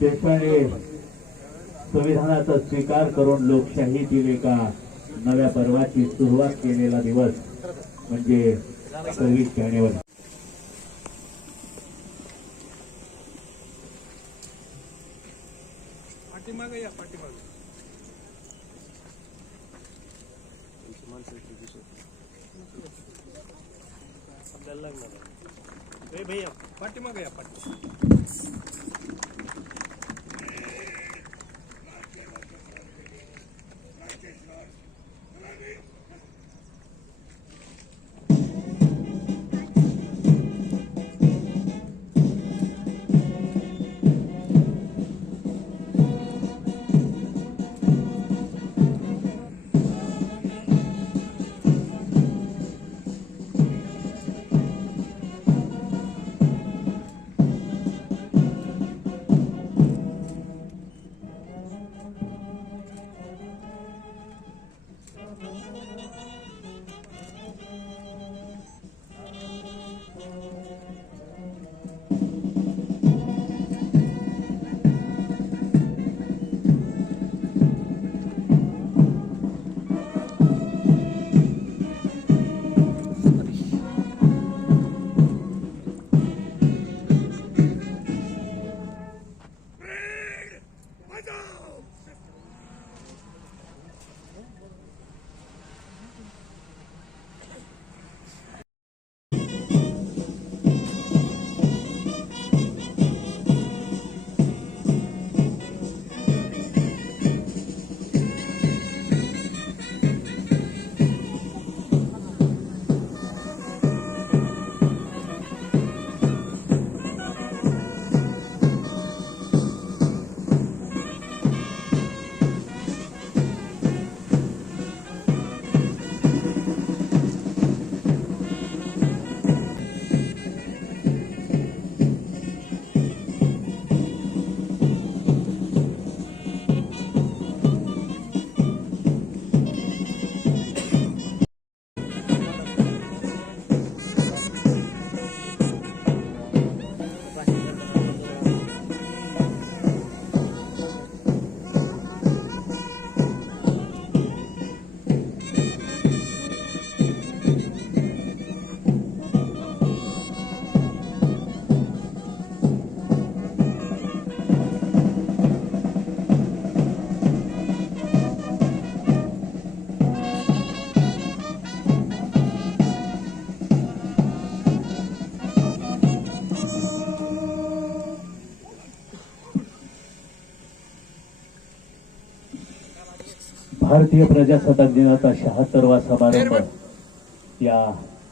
देशाने संविधानाचा स्वीकार करून लोकशाहीतील एका नव्या पर्वाची सुरुवात केलेला दिवस म्हणजे 26 जानेवारी. पाठीमागे या, पाठीमागे भैया पाठीमागे या, भारतीय प्रजासत्ताक दिनाचा 76वा समारंभ या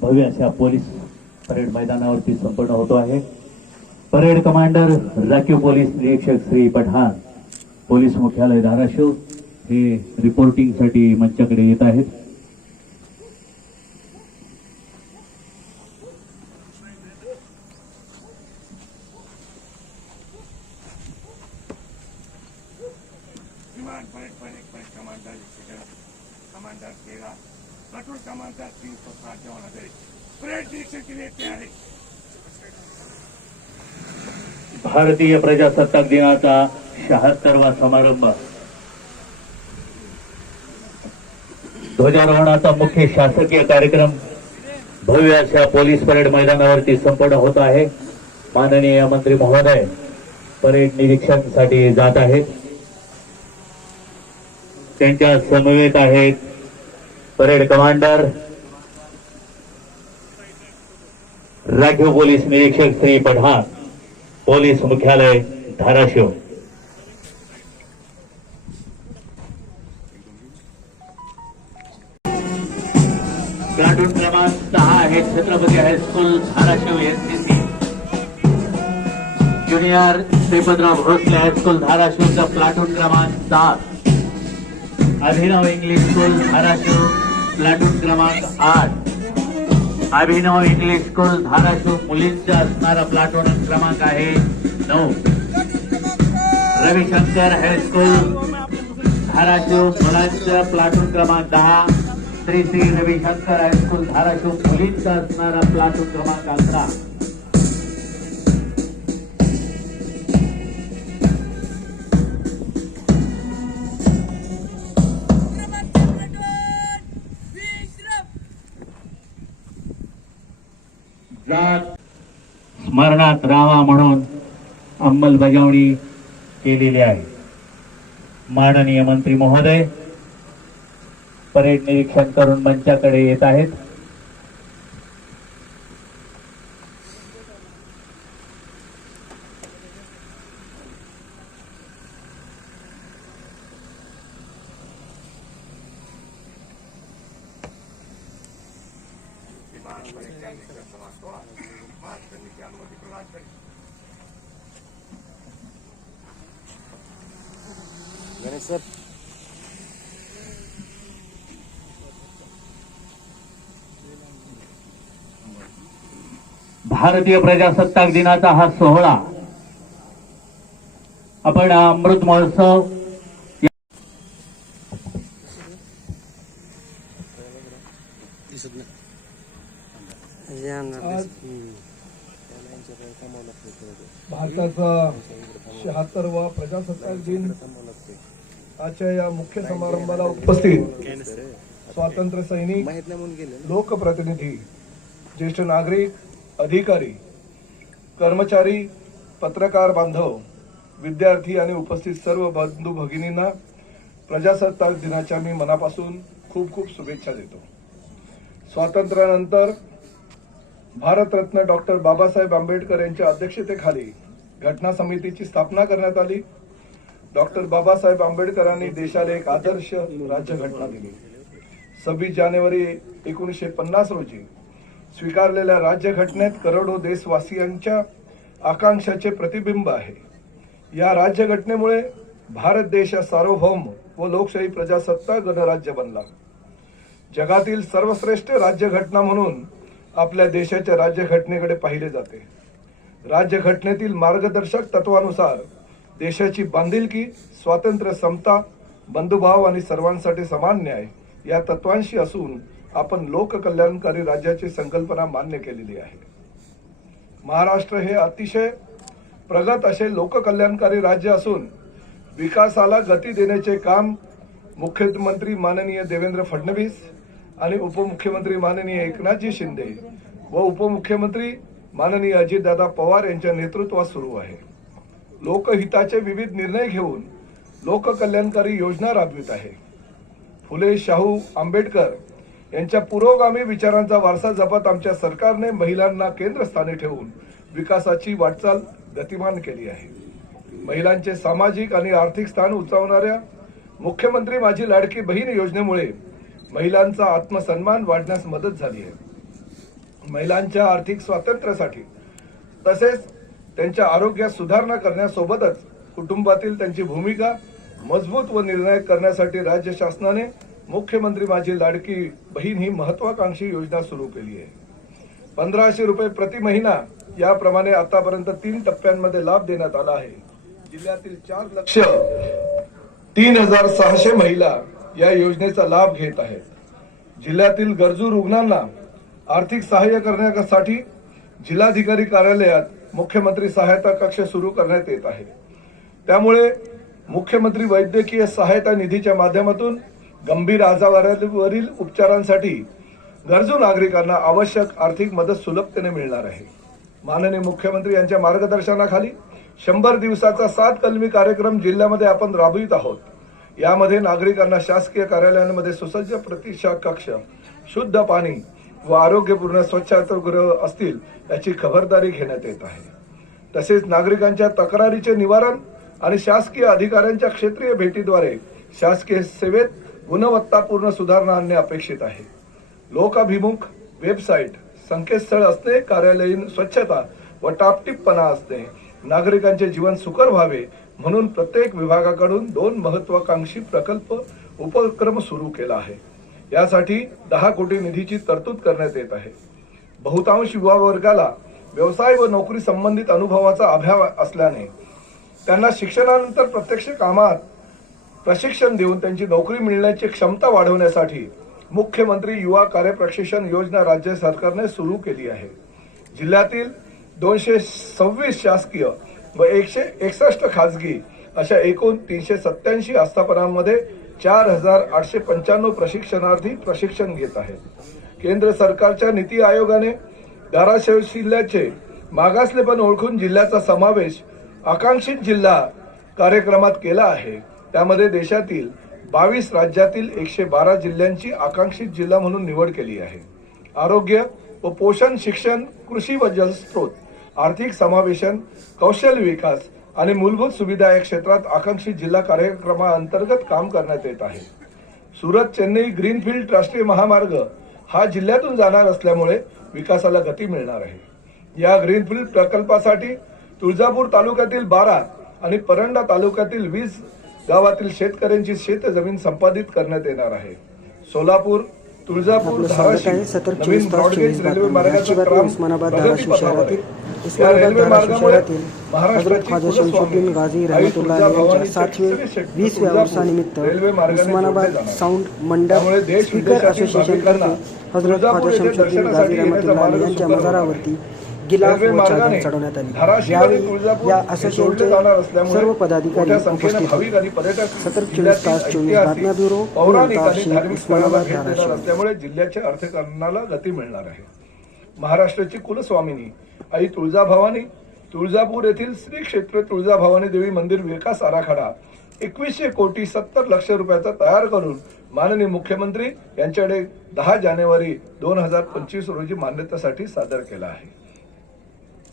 भव्य अशा पोलीस परेड मैदानावरती संपन्न होतो आहे. परेड कमांडर राखीव पोलीस निरीक्षक श्री पठाण, पोलीस मुख्यालय धाराशिव हे रिपोर्टिंग साठी मंचाकडे येत आहेत. भारतीय प्रजासत्ताक दिनाचा 76वा समारंभ ध्वजारोहणाचा मुख्य शासकीय कार्यक्रम भव्य अशा पोलीस परेड मैदानावरती संपन्न होत आहे. माननीय मंत्री महोदय परेड निरीक्षणासाठी जात आहेत. त्यांच्या समवेत आहेत परेड कमांडर राखीव पोलीस निरीक्षक श्री पठाण, पोलीस मुख्यालय धाराशिव. प्लाटून क्रमांक 6 आहे Chhatrapati high school Dharashiv NCC. Junior Shripatrao Bhosale high school धाराशिवचा प्लाटून क्रमांक 7. Abhinav English school Dharashiv platoon क्रमांक 8. अभिनव इंग्लिश स्कूल धाराशिव मुलींचा असणारा प्लाटून क्रमांक आहे 9. रविशंकर हायस्कूल धाराशिव मुलांचा प्लाटून क्रमांक 10. श्री श्री रविशंकर हायस्कूल धाराशिव मुलींचा असणारा प्लाटून क्रमांक 11. व्हावा म्हणून अंमलबजावणी केलेली आहे. माननीय मंत्री महोदय परेड निरीक्षण करून मंचाकडे येत आहेत. सर भारतीय प्रजासत्ताक दिनाचा हा सोहळा आपण अमृत महोत्सव दिसत नाही. भारताचा 76वा प्रजासत्ताक दिन आजच्या या मुख्य समारंभाला उपस्थित स्वातंत्र्य सैनिक, लोकप्रतिनिधी, ज्येष्ठ नागरिक, अधिकारी, कर्मचारी, पत्रकार बांधव, विद्यार्थी आणि उपस्थित सर्व बंधू भगिनींना प्रजासत्ताक दिनाच्या मी मनापासून खूप खूप शुभेच्छा देतो. स्वातंत्र्यानंतर भारतरत्न डॉक्टर बाबासाहेब आंबेडकर यांच्या अध्यक्षतेखाली घटना समितीची स्थापना करण्यात आली. डॉक्टर बाबासाहेब आंबेडकरांनी देशाला एक आदर्श राज्यघटना दिली. 26 जानेवारी 1950 रोजी स्वीकारलेल्या राज्यघटनेत करोडो देशवासियांच्या आकांक्षाचे प्रतिबिंब आहे. या राज्यघटनेमुळे भारत देश सार्वभौम व लोकशाही प्रजासत्ताक गणराज्य बनला. जगातील सर्वश्रेष्ठ राज्यघटना म्हणून आपल्या देशाच्या राज्यघटनेकडे पाहिले जाते. राज्यघटनेतील मार्गदर्शक तत्वानुसार देशाची बांधिलकी, स्वातंत्र्य, समता, बंधुभाव आणि सर्वांसाठी समान न्याय या तत्वांशी असून आपण लोककल्याणकारी राज्याची संकल्पना मान्य केलेली आहे. महाराष्ट्र हे अतिशय प्रगत असे लोककल्याणकारी राज्य असून विकासाला गती देण्याचे काम मुख्यमंत्री माननीय देवेंद्र फडणवीस आणि उपमुख्यमंत्री माननीय एकनाथजी शिंदे व उपमुख्यमंत्री माननीय अजितदादा पवार यांच्या नेतृत्वात सुरू आहे. लोकहिताचे विविध निर्णय घेऊन लोककल्याणकारी योजना राबवित आहे. फुले शाहू आंबेडकर यांच्या पुरोगामी विचारांचा वारसा जपत आमच्या सरकारने महिलांना केंद्रस्थानी ठेवून विकासाची वाटचाल गतिमान केली आहे. महिलांचे सामाजिक आणि आर्थिक स्थान उंचावणाऱ्या मुख्यमंत्री माझी लाडकी बहीण योजनेमुळे महिलांचा आत्मसन्मान वाढण्यास मदत झाली आहे. महिलांच्या आर्थिक स्वातंत्र्यासाठी तसेच त्यांच्या आरोग्यात सुधारणा करण्यासोबतच कुटुंबातील त्यांची भूमिका मजबूत व निर्णायक करण्यासाठी राज्य शासनाने मुख्यमंत्री माझी लाडकी बहीण ही महत्वाकांक्षी योजना सुरू केली आहे. 1500 रुपये प्रति महिना याप्रमाणे आतापर्यंत 3 टप्प्यांमध्ये लाभ देण्यात आला आहे. जिल्ह्यातील 4,03,600 महिला या योजनेचा लाभ घेत आहेत. जिल्ह्यातील गरजू रुग्णांना आर्थिक सहाय्य करण्यासाठी जिल्हाधिकारी कार्यालयात मुख्यमंत्री सहायता कक्ष सुरू करण्यात येत आहे. त्यामुळे मुख्यमंत्री वैद्यकीय सहायता निधीच्या माध्यमातून गंभीर आजारावरील उपचारांसाठी गरजू नागरिकांना आवश्यक आर्थिक मदत सुलभतेने मिळणार आहे. माननीय मुख्यमंत्री यांच्या मार्गदर्शनाखाली 100 दिवसाचा 7 कलमी कार्यक्रम जिल्ह्यामध्ये आपण राबवित आहोत. यामध्ये नागरिकांना शासकीय कार्यालयांमध्ये सुसज्ज प्रतीक्षा कक्ष, शुद्ध पाणी व आरोग्यपूर्ण स्वच्छतागृह असतील याची खबरदारी घेण्यात येत आहे. तसेच नागरिकांच्या तक्रारीचे निवारण आणि शासकीय अधिकाऱ्यांच्या क्षेत्रीय भेटीद्वारे शासकीय सेवेत गुणवत्तापूर्ण सुधारणा आणणे अपेक्षित आहे. लोकाभिमुख वेबसाईट, संकेतस्थळ असणे, कार्यालयीन स्वच्छता व टापटीपपणा असणे, नागरिकांचे जीवन सुकर व्हावे म्हणून प्रत्येक विभागाकडून 2 महत्वाकांक्षी प्रकल्प उपक्रम सुरू केला आहे. यासाठी 10 कोटी निधीची तरतूद करण्यात येत आहे. बहुतांश युवा वर्गाला व्यवसाय व नोकरी संबंधित अनुभवाचा अभाव असल्याने त्यांना शिक्षणानंतर प्रत्यक्ष कामात प्रशिक्षण देऊन त्यांची नोकरी मिळण्याची क्षमता वाढवण्यासाठी मुख्यमंत्री युवा कार्यप्रशिक्षण योजना राज्य सरकारने सुरू केली आहे. जिल्ह्यातील 226 शासकीय व 161 खासगी अशा एकूण 387 आस्थापनांमध्ये 4,895 प्रशिक्षणार्थी प्रशिक्षण घेत आहेत. केंद्र सरकारच्या नीती आयोगाने धाराशिव जिल्ह्याचे मागासलेपण ओळखून जिल्ह्याचा समावेश आकांक्षित जिल्हा कार्यक्रमात केला आहे। त्यामध्ये देशातील 22 राज्यातील 112 जिल्ह्यांची आकांक्षित जिल्हा म्हणून निवड केली आहे। आरोग्य व पोषण, शिक्षण, कृषी व जलस्रोत, आर्थिक समावेशन, कौशल्य विकास आणि मूलभूत सुविधा या क्षेत्रात आकांक्षित जिल्हा कार्यक्रमाअंतर्गत काम करण्यात येत आहे। सुरत चेन्नई ग्रीनफील्ड राष्ट्रीय महामार्ग हा जिल्ह्यातून जाणार असल्यामुळे विकासाला गती मिळणार आहे। या ग्रीनफील्ड प्रकल्पासाठी तुळजापूर तालुक्यातील 12 आणि परंडा तालुक्यातील 20 गावातील शेतकऱ्यांची शेतजमीन संपादित करण्यात येणार आहे। सोलापूर, तुळजापूर, धाराशिव नवीन ब्रॉडगेज रेल्वे मार्गाचा काम प्रगतीपथावर आहे। या रेल्वे मार्गामुळे महाराष्ट्राची कुलस्वामिनी आई तुळजाभवानीच्या 20व्या वर्षानिमित्त रेल्वे मार्गाने साऊंड मंडळ स्पीकर असोसिएशनतर्फे हजरत ख्वाजा शमशुद्दीन गाझी रहमतुल्लाह यांच्या मजारावरती गिलाफ व चादर चढवण्यात आली। यावेळी या असोसिएशनचे सर्व पदाधिकारी उपस्थित होते। 24 तास 24 बातम्या ब्युरो, उस्मानाबाद, धाराशिव। असल्यामुळे जिल्ह्याच्या अर्थकारणाला गती मिळणार आहे। महाराष्ट्राची कुलस्वामिनी आई तुळजाभवानी तुळजापूर येथील श्री क्षेत्र तुळजाभवानी देवी मंदिर विकास आराखडा 2100 कोटी 70 लक्ष रुपयाचा तयार करून माननीय मुख्यमंत्री यांच्याकडे 10 जानेवारी 2025 रोजी मान्यतेसाठी सादर केला आहे।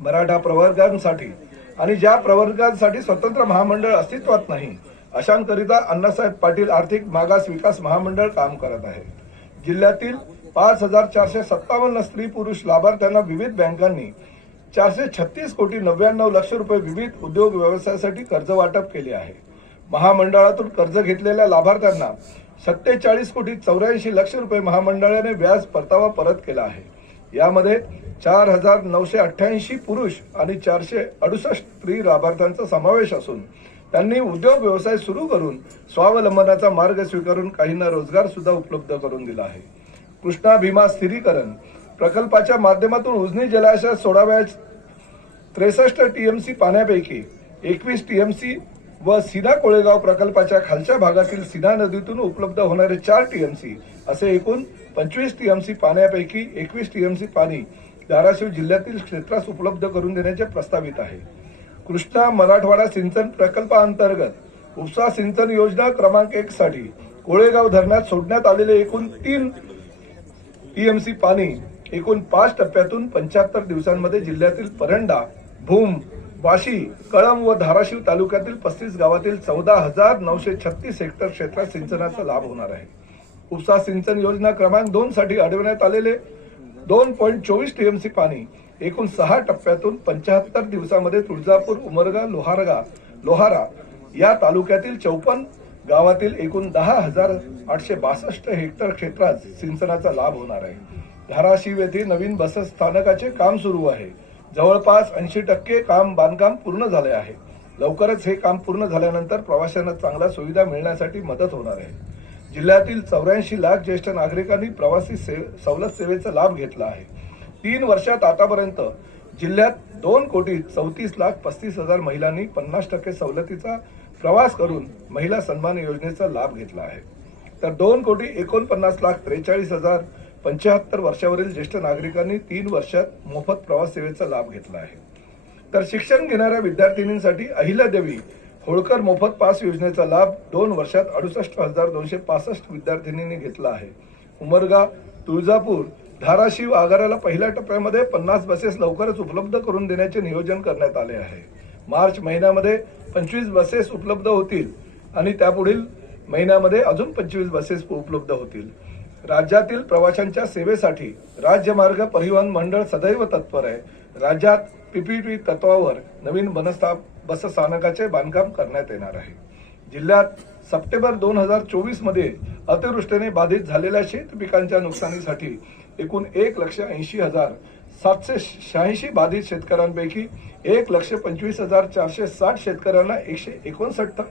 मराठा प्रवर्गांसाठी आणि ज्या प्रवर्गांसाठी स्वतंत्र महामंडळ अस्तित्वात नाही अशांकरिता अण्णासाहेब पाटील आर्थिक मागास विकास महामंडळ काम करत आहे। जिल्ह्यातील 5457 स्त्री पुरुष लाभार्थ्यांना विविध बँकांनी 436 कोटी 99 लक्ष रुपये विविध उद्योग व्यवसायासाठी कर्ज वाटप केले आहे। महामंडळातून कर्ज घेतलेल्या लाभार्थ्यांना 47 कोटी 84 लक्ष रुपये महामंडळाने व्याज परतावा परत केला आहे। यामध्ये 4988 पुरुष आणि 468 स्त्री लाभार्थ्यांचा समावेश असून त्यांनी उद्योग व्यवसाय सुरू करून स्वावलंबनाचा मार्ग स्वीकारून काहींना रोजगार सुद्धा उपलब्ध करून दिला आहे। कृष्णा भीमा स्थिरीकरण प्रकल्पाच्या माध्यमातून उजनी जलाशयात सोडाव्या 63 टीएमसी पाण्यापैकी 21 टीएमसी व सीना कोळेगाव प्रकल्पाच्या खालच्या भागातील सीना नदीतून उपलब्ध होणारे 4 टीएमसी असे एकूण 25 टीएमसी पाण्यापैकी 21 टीएमसी पाणी धाराशिव जिल्ह्यातील क्षेत्रास उपलब्ध करून देण्याचे प्रस्तावित आहे। कृष्णा मराठवाडा सिंचन प्रकल्पाअंतर्गत उपसा सिंचन योजना क्रमांक 1 साठी कोळेगाव धरणात सोडण्यात आलेले एकूण 3 टीएमसी पाणी एकूण 5 टप्प्यातून 75 दिवसांमध्ये जिल्ह्यातील परंडा, भूम, वाशी, कळंब व धाराशिव तालुक्यातील 35 गावातील 14,936 हेक्टर क्षेत्रात सिंचनाचा लाभ होणार आहे। उपसा सिंचन योजना क्रमांक 2 साठी अडवण्यात आलेले 2.24 टीएमसी पाणी एकूण 6 टप्प्यातून 75 दिवसांमध्ये तुळजापूर, उमरगा, लोहारा या तालुक्यातील 54 गावातील एकूण 10,862 हेक्टर क्षेत्रात सिंचनाचा लाभ होणार आहे। धाराशिव येथे नवीन बस स्थानकाचे काम सुरू आहे। जवळपास 80% बांधकाम पूर्ण झाले आहे। लवकरच हे काम पूर्ण झाल्यानंतर प्रवाशांना चांगल्या सुविधा मिळण्यासाठी मदत होणार आहे। जिल्ह्यातील 84 लाख ज्येष्ठ नागरिकांनी प्रवासी सवलत सेवेचा लाभ घेतला आहे। 3 वर्षात आतापर्यंत जिल्ह्यात 2,34,35,000 महिलांनी 50% सवलतीचा प्रवास करून महिला सन्मान योजनेचा लाभ घेतला आहे। तर 2,49,43,075 वर्षावरील ज्येष्ठ नागरिकांनी 3 वर्षात मोफत प्रवास सेवेचा लाभ घेतला आहे। तर शिक्षण घेणाऱ्या विद्यार्थिनींसाठी अहिल्यादेवी होळकर मोफत पास योजनेचा लाभ 2 वर्षात 68,265 विद्यार्थिनींनी घेतला आहे। उमरगा, तुळजापूर, धाराशिव आगाराला पहिल्या टप्प्यामध्ये 50 बसेस लवकरच उपलब्ध करून देण्याचे नियोजन करण्यात आले आहे। मार्च महिन्यामध्ये 25 बसेस उपलब्ध होतील आणि त्यापुढील महिन्यामध्ये अजून 25 बसेस उपलब्ध होतील। राज्यातील प्रवाशांच्या सेवेसाठी राज्य मार्ग परिवहन मंडळ सदैव तत्पर आहे। राज्यात पीपीपी तत्वावर नवीन बस स्थानकाचे बांधकाम करण्यात येणार आहे। जिल्ह्यात सप्टेंबर 2024 मध्ये अतिवृष्टीने बाधित झालेल्या शेत पिकांच्या नुकसानीसाठी एकूण 1,80,786 बाधित शेतकऱ्यांपैकी 1,25,460 शेतकऱ्यांना 159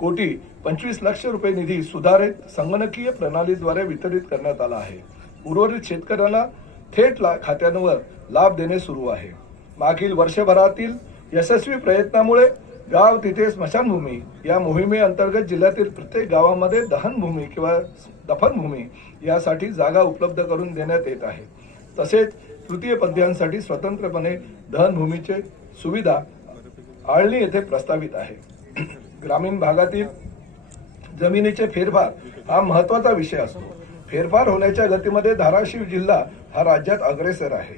कोटी 25 लक्ष रुपये निधी सुधारित संगणकीय प्रणालीद्वारे वितरित करण्यात आला आहे। उर्वरित शेतकऱ्यांना थेट खात्यांवर लाभ देणे सुरू आहे। मागील वर्षभरातील यशस्वी प्रयत्नामुळे गाव तिथे स्मशानभूमी या मोहिमेअंतर्गत जिल्ह्यातील प्रत्येक गावामध्ये दहनभूमी किंवा दफनभूमी यासाठी जागा उपलब्ध करून देण्यात येत आहे। तसेच तृतीय पद्यांसाठी स्वतंत्रपणे दहनभूमीचे सुविधा आळणी येथे प्रस्तावित आहे. ग्रामीण भागातील जमिनीचे फेरफार हा महत्वाचा विषय असतो. फेरफार होण्याच्या गतीमध्ये धाराशिव जिल्हा हा राज्यात अग्रेसर आहे.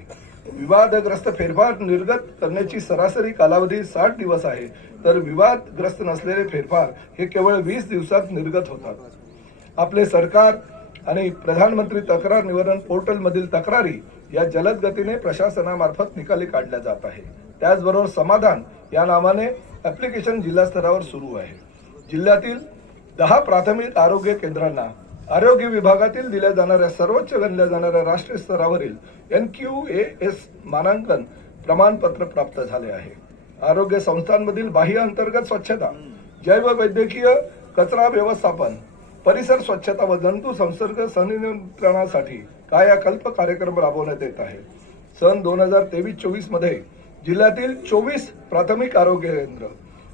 विवादग्रस्त फेरफार निर्गत करण्याची सरासरी कालावधी 60 दिवस आहे, तर विवादग्रस्त नसलेले फेरफार हे केवळ 20 दिवसात निर्गत होतात. आपले सरकार आणि प्रधानमंत्री तक्रार निवारण पोर्टल मधील तक्रारी या जलद गतीने प्रशासनामार्फत निकाली काढल्या जात आहे. त्याचबरोबर समाधान या नावाने ऍप्लिकेशन जिल्हा स्तरावर सुरू आहे. जिल्ह्यातील 10 प्राथमिक आरोग्य केंद्रांना आरोग्य विभागातील दिल्या जाणाऱ्या सर्वोच्च गणल्या जाणाऱ्या राष्ट्रीय स्तरावरील NQAS मानांकन प्रमाणपत्र प्राप्त झाले आहे. आरोग्य संस्थांमधील बाह्य अंतर्गत स्वच्छता, जैववैद्यकीय कचरा व्यवस्थापन, परिसर स्वच्छता व जंतू संसर्ग नियंत्रणासाठी कायाकल्प कार्यक्रम राबवण्यात येत आहे. सन 2023-24 मध्ये जिल्ह्यातील 24 प्राथमिक आरोग्य केंद्र,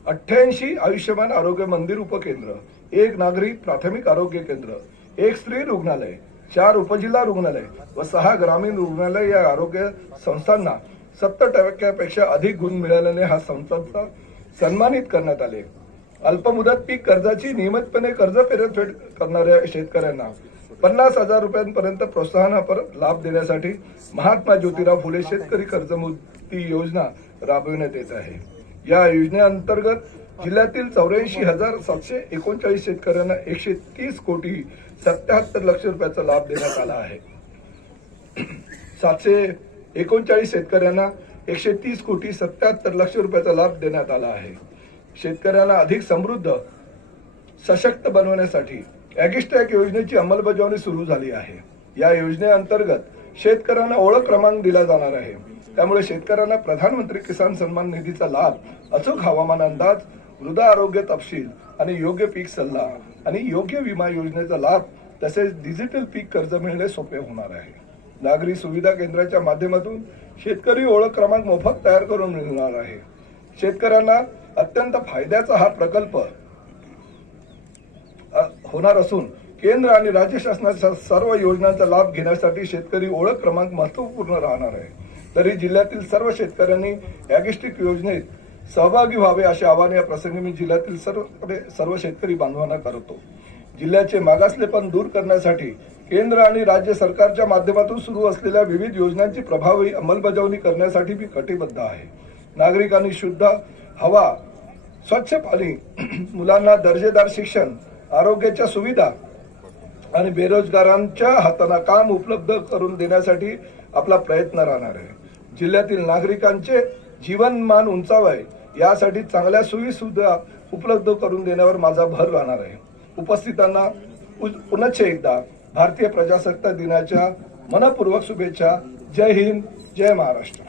88 आयुष्यमान आरोग्य मंदिर उपकेंद्र, 1 नागरी प्राथमिक आरोग्य केंद्र, 1 स्त्री रुग्णालय, 4 उपजिल्हा रुग्णालय व 6 ग्रामीण रुग्णालय या आरोग्य संस्थांना 70% अधिक गुण मिळाल्याने हा संस्थांचा सन्मानित करण्यात आले. अल्पमुदत पीक कर्जाची नियमितपणे कर्ज परतफेड करणाऱ्या शेतकऱ्यांना 50,000 रुपयांपर्यंत प्रोत्साहनपर लाभ देण्यासाठी महात्मा ज्योतिराव फुले शेतकरी कर्जमुक्ती योजना राबविण्यात येत आहे. या योजनेअंतर्गत जिल्ह्यातील 84,739 शेतकऱ्यांना 130 कोटी 77 लक्ष रुपयाचा लाभ देण्यात आला आहे. 739 शेतकऱ्यांना 130 कोटी 77 लक्ष रुपयाचा लाभ देण्यात आला आहे. शेतकऱ्यांना अधिक समृद्ध सशक्त बनवण्यासाठी ॲग्रिस्टॅक योजनेची अंमलबजावणी सुरू झाली आहे. या योजनेअंतर्गत शेतकऱ्यांना ओळख क्रमांक दिला जाणार आहे. त्यामुळे शेतकऱ्यांना प्रधानमंत्री किसान सन्मान निधीचा लाभ, अचूक हवामान अंदाज, मृदा आरोग्य तपशील आणि योग्य पीक सल्ला आणि योग्य विमा योजनेचा लाभ तसेच डिजिटल पीक कर्ज मिळणे सोपे होणार आहे. नागरी सुविधा केंद्राच्या माध्यमातून शेतकरी ओळख क्रमांक मोफत तयार करून मिळणार आहे. शेतकऱ्यांना अत्यंत फायद्याचा हा प्रकल्प होणार असून केंद्र आणि राज्य शासनाच्या सर्व योजनांचा लाभ घेण्यासाठी शेतकरी ओळख क्रमांक महत्वपूर्ण राहणार आहे. तरी जिल्ह्यातील सर्व शेतकऱ्यांनी ॲग्रिस्टिक योजनेत सहभागी व्हावे असे आवाहन या प्रसंगी मी जिल्ह्यातील सर्व शेतकरी बांधवांना करतो. जिल्ह्याचे मागासलेपण दूर करण्यासाठी केंद्र आणि राज्य सरकारच्या माध्यमातून सुरू असलेल्या विविध योजनांची प्रभावी अंमलबजावणी करण्यासाठी मी कटिबद्ध आहे. नागरिकांनी शुद्ध हवा, स्वच्छ पाणी, मुलांना दर्जेदार शिक्षण, आरोग्याच्या सुविधा आणि बेरोजगारांच्या हातांना काम उपलब्ध करून देण्यासाठी आपला प्रयत्न राहणार आहे. जिल्ह्यातील नागरिकांचे जीवनमान उंचावे यासाठी चांगल्या सोयीसुविधा उपलब्ध करून देण्यावर माझा भर राहणार आहे. उपस्थितांना पुन्हा एकदा भारतीय प्रजासत्ताक दिनाच्या मनपूर्वक शुभेच्छा. जय हिंद, जय महाराष्ट्र.